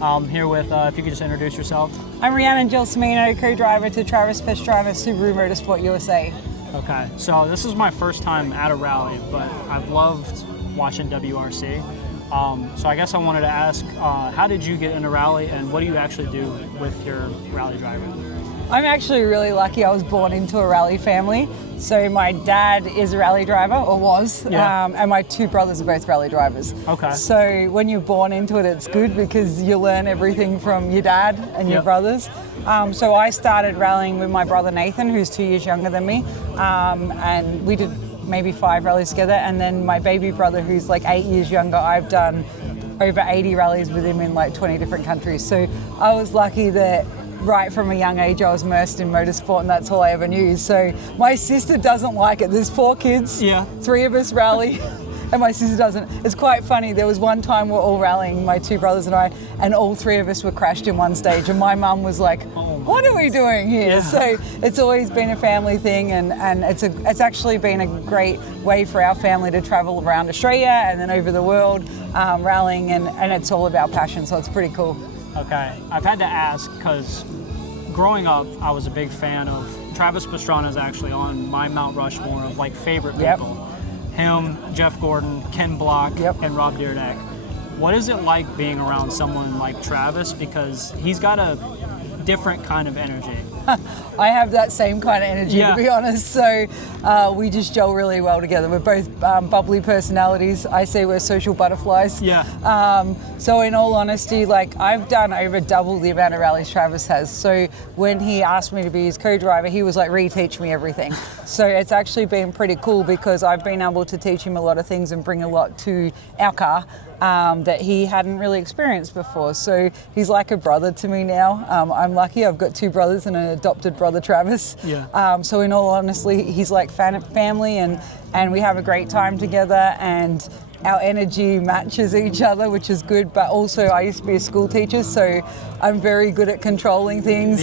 Here with, if you could just introduce yourself. I'm Rhianon Gelsomino, co-driver to Travis Pastrana Subaru Motorsport USA. Okay, so this is my first time at a rally, but I've loved watching WRC. So I guess I wanted to ask, how did you get into rally, and what do you actually do with your rally driving? I'm actually really lucky. I was born into a rally family. So my dad is a rally driver, or was, and my two brothers are both rally drivers. Okay. So when you're born into it, it's good because you learn everything from your dad and your brothers. So I started rallying with my brother Nathan, who's 2 years younger than me, and we did maybe 5 rallies together. And then my baby brother, who's like 8 years younger, I've done over 80 rallies with him in like 20 different countries. So I was lucky that right from a young age I was immersed in motorsport, and that's all I ever knew. So my sister doesn't like it. There's 4 kids, 3 of us rally, and my sister doesn't. It's quite funny. There was one time we're all rallying, my 2 brothers and I, and all 3 of us were crashed in one stage, and my mum was like, what are we doing here? So it's always been a family thing, and it's actually been a great way for our family to travel around Australia and then over the world rallying, and it's all about passion, so it's pretty cool. Okay, I've had to ask because growing up, I was a big fan of Travis Pastrana. Is actually on my Mount Rushmore of like favorite people. Him, Jeff Gordon, Ken Block, and Rob Dyrdek. What is it like being around someone like Travis? Because he's got a different kind of energy. I have that same kind of energy, to be honest. So we just gel really well together. We're both bubbly personalities. I say we're social butterflies. So in all honesty, like I've done over double the amount of rallies Travis has. So when he asked me to be his co-driver, he was like, reteach me everything. So it's actually been pretty cool because I've been able to teach him a lot of things and bring a lot to our car that he hadn't really experienced before. So he's like a brother to me now. I'm lucky. I've got 2 brothers and an adopted brother, Travis. So in all honesty, he's like family, and we have a great time together, and our energy matches each other, which is good. But also I used to be a school teacher, so I'm very good at controlling things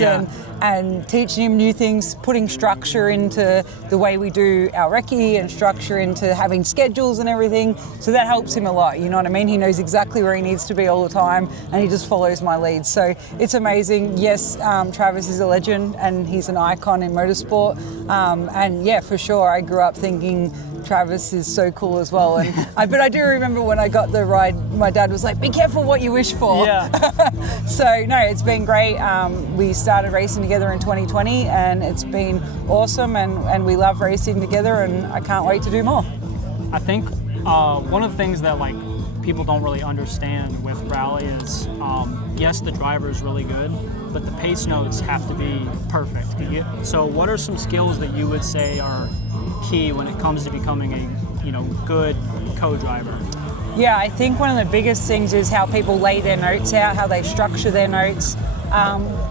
and teaching him new things, putting structure into the way we do our recce and structure into having schedules and everything. So that helps him a lot, you know what I mean? He knows exactly where he needs to be all the time, and he just follows my lead. So it's amazing. Yes, Travis is a legend and he's an icon in motorsport. And yeah, for sure, I grew up thinking Travis is so cool as well. And but I do remember when I got the ride, my dad was like, be careful what you wish for. So no, it's been great. We started racing together in 2020, and it's been awesome, and we love racing together, and I can't wait to do more. I think one of the things that like people don't really understand with rally is, yes, the driver is really good, but the pace notes have to be perfect. So what are some skills that you would say are key when it comes to becoming a good co-driver? Yeah, I think one of the biggest things is how people lay their notes out, how they structure their notes.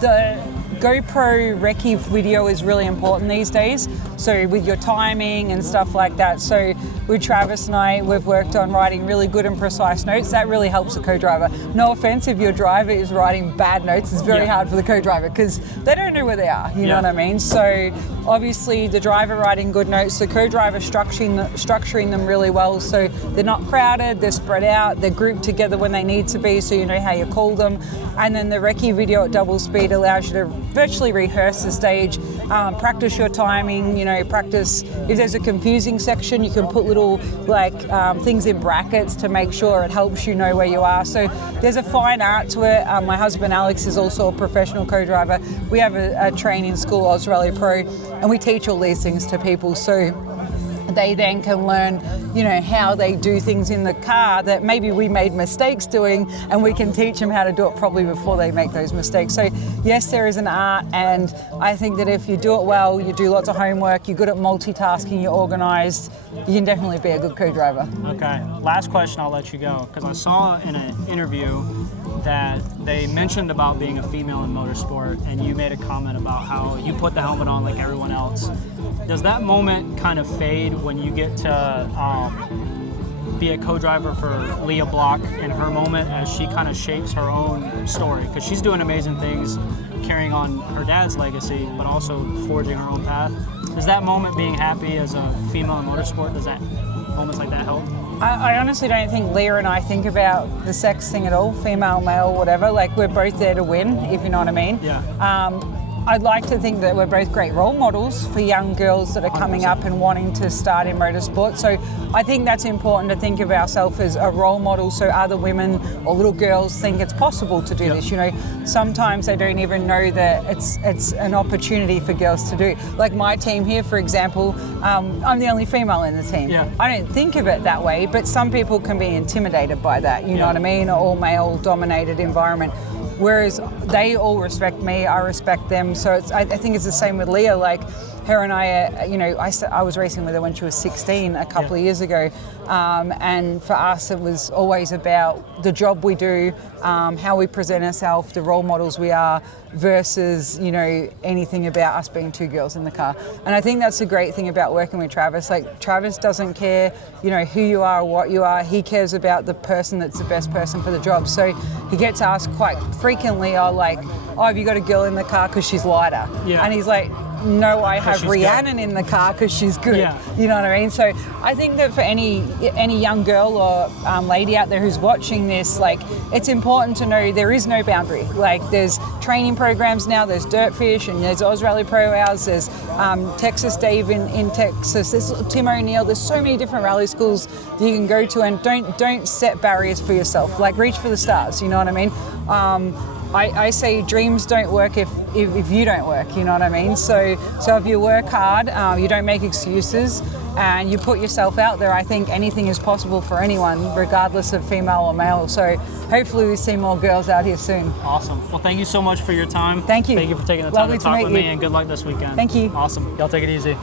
The GoPro recce video is really important these days, so with your timing and stuff like that. So with Travis and I, we've worked on writing really good and precise notes. That really helps the co-driver. No offense if your driver is writing bad notes, it's very hard for the co-driver because they don't know where they are, you know what I mean? So obviously the driver writing good notes, the co-driver structuring them really well, so they're not crowded, they're spread out, they're grouped together when they need to be, so you know how you call them. And then the recce video at double speed allows you to virtually rehearse the stage, practice your timing, practice if there's a confusing section, you can put little things in brackets to make sure it helps you know where you are. So there's a fine art to it. My husband Alex is also a professional co-driver. We have a training school, Oz Rally Pro, and we teach all these things to people, so they then can learn, how they do things in the car that maybe we made mistakes doing, and we can teach them how to do it properly before they make those mistakes. So yes, there is an art, and I think that if you do it well, you do lots of homework, you're good at multitasking, you're organized, you can definitely be a good co-driver. Okay, last question, I'll let you go, because I saw in an interview that they mentioned about being a female in motorsport, and you made a comment about how you put the helmet on like everyone else. Does that moment kind of fade when you get to be a co-driver for Leah Block in her moment as she kind of shapes her own story? Because she's doing amazing things, carrying on her dad's legacy, but also forging her own path. Does that moment, being happy as a female in motorsport, does that moments like that help? I honestly don't think Leah and I think about the sex thing at all, female, male, whatever. Like, we're both there to win, if you know what I mean. Yeah. I'd like to think that we're both great role models for young girls that are coming 100%. up and wanting to start in motorsport. So I think that's important to think of ourselves as a role model, so other women or little girls think it's possible to do this. You know, sometimes they don't even know that it's an opportunity for girls to do. Like my team here, for example, I'm the only female in the team. Yeah. I don't think of it that way, but some people can be intimidated by that. You know what I mean? All male-dominated environment. Whereas they all respect me, I respect them. So I think it's the same with Leah. Like, her and I, you know, I was racing with her when she was 16 a couple of years ago. And for us, it was always about the job we do, how we present ourselves, the role models we are, versus, you know, anything about us being two girls in the car. And I think that's the great thing about working with Travis. Like, Travis doesn't care, you know, who you are or what you are. He cares about the person that's the best person for the job. So he gets asked quite frequently, have you got a girl in the car because she's lighter? Yeah. And he's like, no, I have she's Rhianon in the car because she's good. Yeah. You know what I mean? So I think that for any young girl or lady out there who's watching this, like, it's important to know there is no boundary. Like, there's training programs now, there's Dirtfish and there's Oz Rally Pro Hours, there's Texas Dave in Texas, there's Tim O'Neill, there's so many different rally schools that you can go to, and don't set barriers for yourself. Like, reach for the stars, you know what I mean? I say dreams don't work if you don't work, you know what I mean? So if you work hard, you don't make excuses, and you put yourself out there, I think anything is possible for anyone, regardless of female or male. So hopefully we see more girls out here soon. Awesome. Well, thank you so much for your time. Thank you. Thank you for taking the time Lovely to talk meet with me, you. and good luck this weekend. Thank you. Awesome. Y'all take it easy.